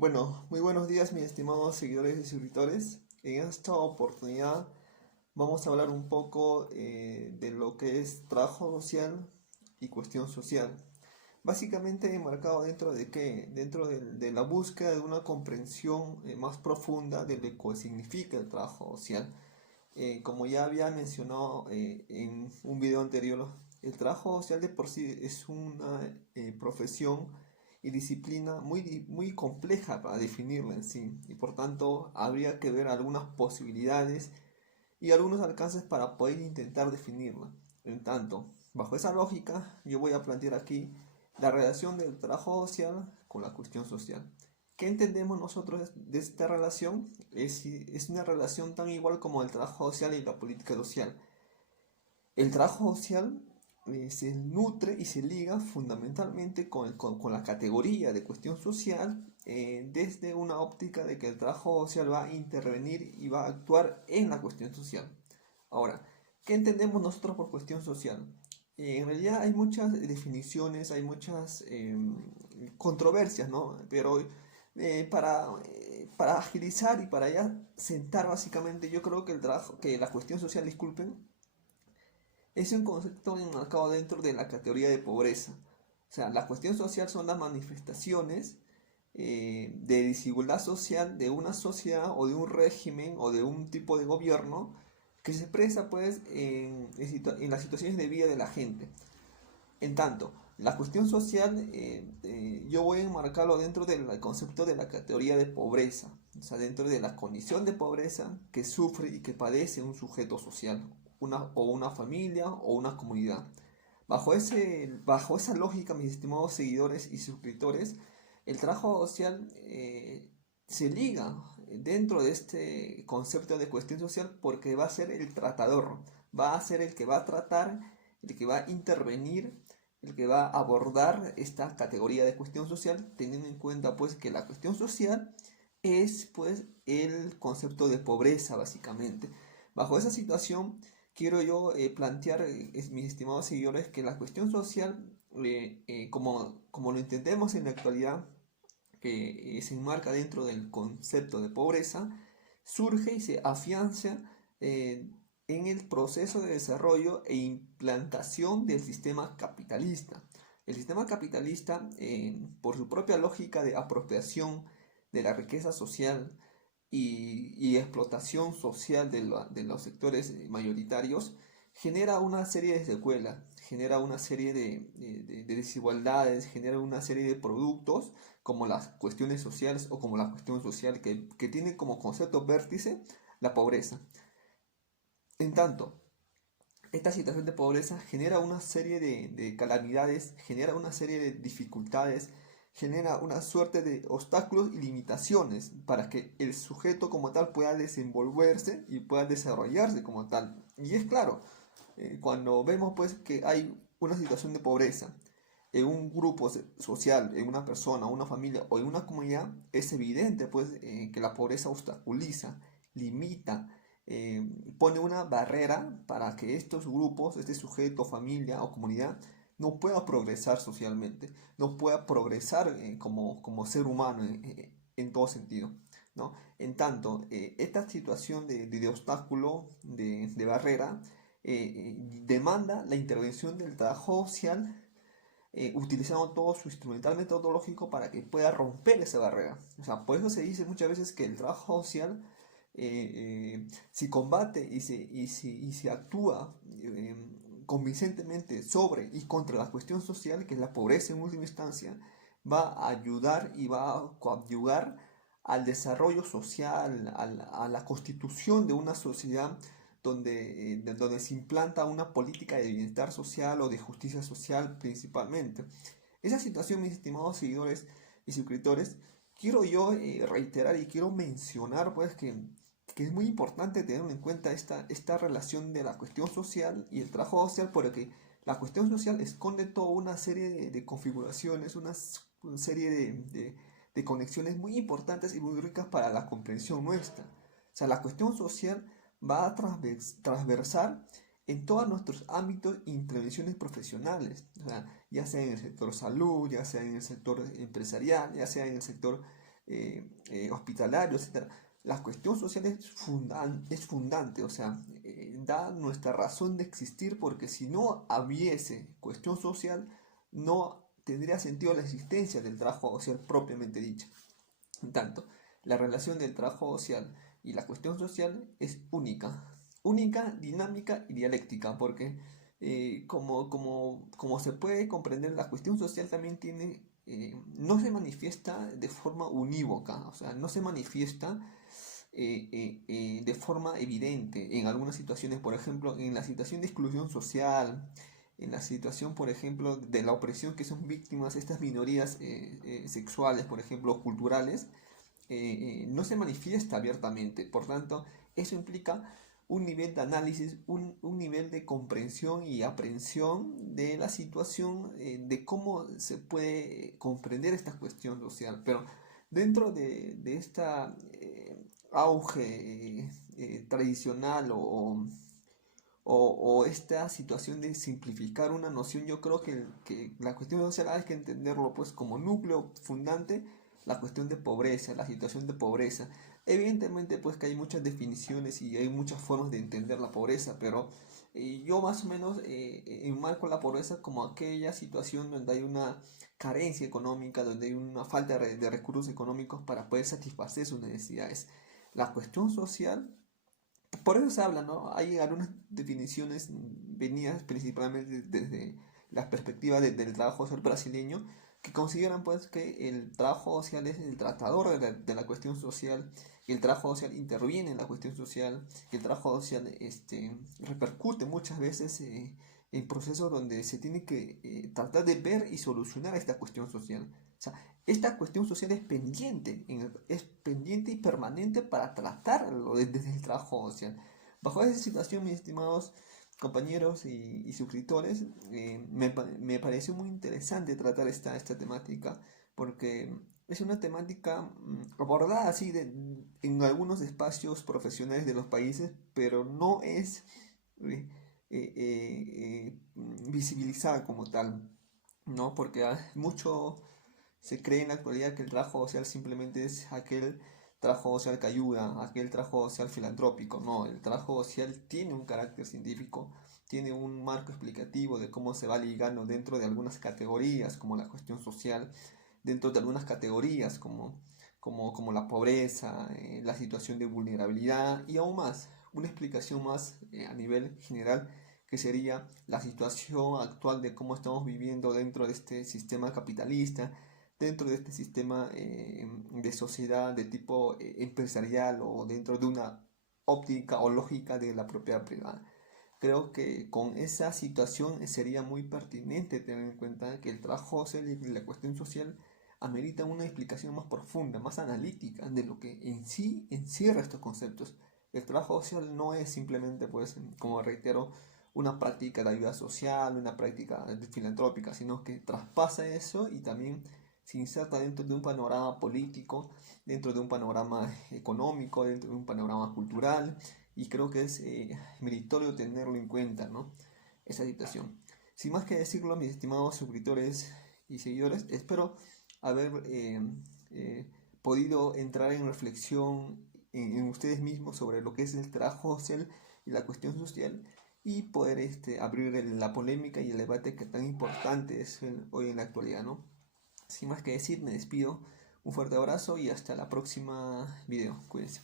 Bueno, muy buenos días mis estimados seguidores y suscriptores. En esta oportunidad vamos a hablar un poco de lo que es trabajo social y cuestión social. Básicamente enmarcado dentro de qué, de la búsqueda de una comprensión más profunda de lo que significa el trabajo social. Como ya había mencionado en un video anterior, el trabajo social de por sí es una profesión y disciplina muy compleja para definirla en sí, y por tanto habría que ver algunas posibilidades y algunos alcances para poder intentar definirla. En tanto, bajo esa lógica, yo voy a plantear aquí la relación del trabajo social con la cuestión social. ¿Qué entendemos nosotros de esta relación? Es una relación tan igual como el trabajo social y la política social. El trabajo social se nutre y se liga fundamentalmente con la categoría de cuestión social desde una óptica de que el trabajo social va a intervenir y va a actuar en la cuestión social. Ahora, ¿qué entendemos nosotros por cuestión social? En realidad hay muchas definiciones, hay muchas controversias, ¿no? Pero para agilizar y para ya sentar básicamente, yo creo que la cuestión social, disculpen, es un concepto enmarcado dentro de la categoría de pobreza. O sea, la cuestión social son las manifestaciones de desigualdad social de una sociedad o de un régimen o de un tipo de gobierno que se expresa pues en las situaciones de vida de la gente. En tanto, la cuestión social yo voy a enmarcarlo dentro del concepto de la categoría de pobreza, o sea, dentro de la condición de pobreza que sufre y que padece un sujeto social, una familia o una comunidad. Bajo esa lógica, mis estimados seguidores y suscriptores, el trabajo social se liga dentro de este concepto de cuestión social porque va a ser el tratador, va a ser el que va a tratar, el que va a intervenir, el que va a abordar esta categoría de cuestión social, teniendo en cuenta pues que la cuestión social es pues el concepto de pobreza básicamente. Bajo esa situación quiero yo plantear, mis estimados seguidores, que la cuestión social, como lo entendemos en la actualidad, que se enmarca dentro del concepto de pobreza, surge y se afianza eh, en el proceso de desarrollo e implantación del sistema capitalista. El sistema capitalista, por su propia lógica de apropiación de la riqueza social y explotación social de los sectores mayoritarios, genera una serie de secuelas, genera una serie de desigualdades, genera una serie de productos como las cuestiones sociales o como la cuestión social que tiene como concepto vértice la pobreza. En tanto, esta situación de pobreza genera una serie de calamidades, genera una serie de dificultades, genera una suerte de obstáculos y limitaciones para que el sujeto como tal pueda desenvolverse y pueda desarrollarse como tal. Y es claro, cuando vemos pues que hay una situación de pobreza en un grupo social, en una persona, una familia o en una comunidad, es evidente pues que la pobreza obstaculiza, limita, eh, pone una barrera para que estos grupos, este sujeto, familia o comunidad, no pueda progresar socialmente, no pueda progresar como ser humano en todo sentido, ¿no? En tanto, esta situación de obstáculo, de barrera, demanda la intervención del trabajo social utilizando todo su instrumental metodológico para que pueda romper esa barrera. O sea, por eso se dice muchas veces que el trabajo social, si combate y se actúa convincentemente sobre y contra la cuestión social, que es la pobreza en última instancia, va a ayudar y va a coadyuvar al desarrollo social, a la constitución de una sociedad donde se implanta una política de bienestar social o de justicia social principalmente. Esa situación, mis estimados seguidores y suscriptores, quiero yo reiterar y quiero mencionar pues que es muy importante tener en cuenta esta relación de la cuestión social y el trabajo social porque la cuestión social esconde toda una serie de configuraciones, una serie de conexiones muy importantes y muy ricas para la comprensión nuestra. O sea, la cuestión social va a transversar en todos nuestros ámbitos e intervenciones profesionales, o sea, ya sea en el sector salud, ya sea en el sector empresarial, ya sea en el sector hospitalarios, etc. La cuestión social es fundante, o sea, da nuestra razón de existir, porque si no hubiese cuestión social, no tendría sentido la existencia del trabajo social propiamente dicho. En tanto, la relación del trabajo social y la cuestión social es única, dinámica y dialéctica, porque como se puede comprender, la cuestión social también no se manifiesta de forma unívoca, o sea, no se manifiesta de forma evidente en algunas situaciones, por ejemplo, en la situación de exclusión social, en la situación, por ejemplo, de la opresión que son víctimas estas minorías sexuales, por ejemplo, culturales, no se manifiesta abiertamente. Por tanto, eso implica un nivel de análisis, un nivel de comprensión y aprehensión de la situación, de cómo se puede comprender esta cuestión social. Pero dentro de esta auge tradicional o esta situación de simplificar una noción, yo creo que la cuestión social hay que entenderlo pues como núcleo fundante, la cuestión de pobreza, la situación de pobreza. Evidentemente pues que hay muchas definiciones y hay muchas formas de entender la pobreza, pero yo más o menos enmarco la pobreza como aquella situación donde hay una carencia económica, donde hay una falta de recursos económicos para poder satisfacer sus necesidades. La cuestión social, por eso se habla, ¿no? Hay algunas definiciones venidas principalmente desde la perspectiva del trabajo social brasileño, que consideran pues que el trabajo social es el tratador de la cuestión social, y el trabajo social interviene en la cuestión social, y el trabajo social repercute muchas veces en procesos donde se tiene que tratar de ver y solucionar esta cuestión social. O sea, esta cuestión social es pendiente y permanente para tratarlo desde el trabajo social. Bajo esa situación, mis estimados compañeros y suscriptores, me pareció muy interesante tratar esta temática, porque es una temática abordada así en algunos espacios profesionales de los países, pero no es eh, visibilizada como tal, ¿no? Porque hay mucho se cree en la actualidad que el trabajo social simplemente es aquel trabajo social que ayuda, aquel trabajo social filantrópico. No, el trabajo social tiene un carácter científico, tiene un marco explicativo de cómo se va ligando dentro de algunas categorías, como la cuestión social, dentro de algunas categorías como la pobreza, la situación de vulnerabilidad y aún más, una explicación más a nivel general, que sería la situación actual de cómo estamos viviendo dentro de este sistema capitalista, dentro de este sistema de sociedad de tipo empresarial, o dentro de una óptica o lógica de la propiedad privada. Creo que con esa situación sería muy pertinente tener en cuenta que el trabajo social y la cuestión social amerita una explicación más profunda, más analítica de lo que en sí encierra estos conceptos. El trabajo social no es simplemente, pues, como reitero, una práctica de ayuda social, una práctica filantrópica, sino que traspasa eso y también se inserta dentro de un panorama político, dentro de un panorama económico, dentro de un panorama cultural, y creo que es meritorio tenerlo en cuenta, ¿no? Esa situación. Sin más que decirlo, mis estimados suscriptores y seguidores, espero haber eh, podido entrar en reflexión en ustedes mismos sobre lo que es el trabajo social y la cuestión social, y poder abrir la polémica y el debate que tan importante es hoy en la actualidad, ¿no? Sin más que decir, me despido. Un fuerte abrazo y hasta la próxima video. Cuídense.